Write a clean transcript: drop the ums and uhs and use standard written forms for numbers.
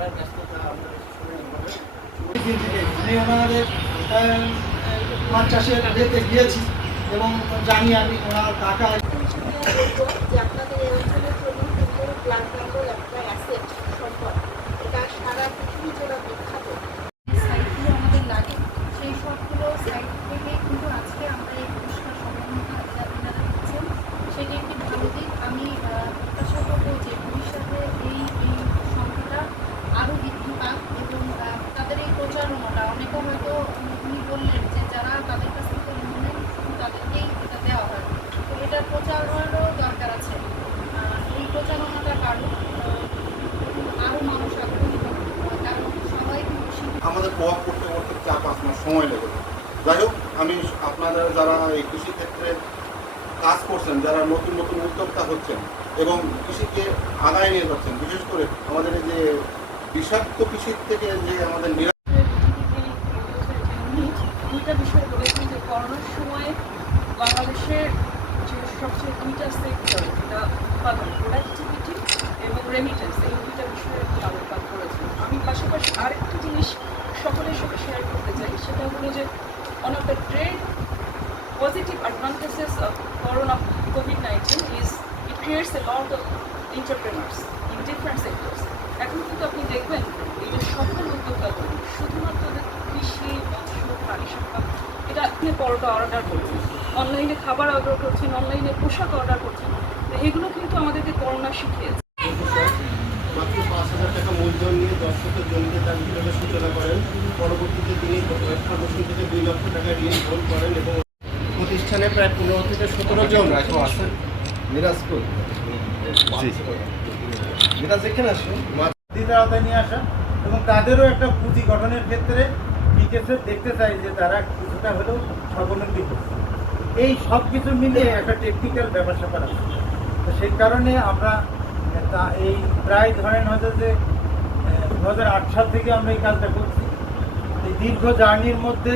আমি ওনাদের মাছ চাষের ইয়েতে গিয়েছি এবং জানি আমি ওনার কাকা যে আপনাদের এই অঞ্চলের জন্য কিন্তু প্লান্ট নাম্বার একটা অ্যাসেট সম্পদ, এটা সারা পৃথিবী জোড়া বিখ্যাত। সাইটগুলো আমাদের লাগে, সেই সবগুলো সাইট থেকে কিন্তু আজকে আমরা এই পুরস্কার সম্মাননা দিচ্ছেন, সেটি একটি ভালো দিক। আমি প্রত্যাশা করবো যে ভবিষ্যতে এই সংখ্যাটা আরও বৃদ্ধি পাক এবং তাদের এই প্রচারণাটা অনেকে হয়তো উনি বললেন যে যারা তাদের কাছ থেকে লোন নেন শুধু তাদেরকেই এটা দেওয়া হয়, তো এটার প্রচারণারও দরকার আছে। এই প্রচারণাটা কারণ আরও মানুষ আগ্রহী হবে, কারণ সবাই আমাদের প্রভাব করতে করতে 4-5 মাস সময় লেগে যায়। যাই হোক, আমি আপনারা যারা এই কৃষি ক্ষেত্রে কাজ করছেন, যারা নতুন নতুন উদ্যোক্তা হচ্ছেন এবং কৃষিকে আগায় নিয়ে যাচ্ছেন, বিশেষ করে আমাদের এই যে বিষাক্ত কৃষির থেকে যে আমাদের দুইটা বিষয় বলেছেন যে করোনার সময়ে বাংলাদেশের যে সবচেয়ে দুইটা সেক্টর, যেটা উৎপাদন প্রোডাক্টিভিটি এবং রেমিটেন্স, এই দুইটা বিষয়ে আলোকপাত করেছেন। আমি পাশাপাশি আরেকটা জিনিস সকলের সাথে শেয়ার করতে চাই, সেটা হলো যে one of the great positive advantages of COVID-19 is it creates a lot of entrepreneurs in different sectors. এখন কিন্তু আপনি দেখবেন এই যে সকল উদ্যোক্তাগুলো শুধুমাত্র কৃষি, মৎস্য, প্রাণী সম্পদ, এটা আপনি পরোটা অর্ডার করছেন, অনলাইনে খাবার অর্ডার করছেন, অনলাইনে পোশাক অর্ডার করছেন, এগুলো কিন্তু আমাদেরকে করোনা শিখিয়েছে। মাত্র 5,000 টাকা মূলধন নিয়ে 10 শতক জমিতে তার বিভাগের সূচনা করেন। পরবর্তীতে তিনি ফাউন্ডেশন থেকে 2 লক্ষ টাকা ঋণ গ্রহণ করেন এবং প্রতিষ্ঠানে প্রায় 15 থেকে 17 জন আছেন। মিরাজপুর মিরাজ এখানে আসুন মাতৃত্বের আওতায় নিয়ে আসা এবং তাদেরও একটা পুঁজি গঠনের ক্ষেত্রে বিকেএসএফ দেখতে চাই যে তারা কিছুটা হলেও স্বাবলম্বী করছে। এই সব কিছু মিলিয়ে একটা টেকনিক্যাল ব্যাপার স্যাপার আছে। তো সেই কারণে আমরা এই প্রায় ধরেন হয়তো যে 2008 সাল থেকে আমরা এই কাজটা করছি। এই দীর্ঘ জার্নির মধ্যে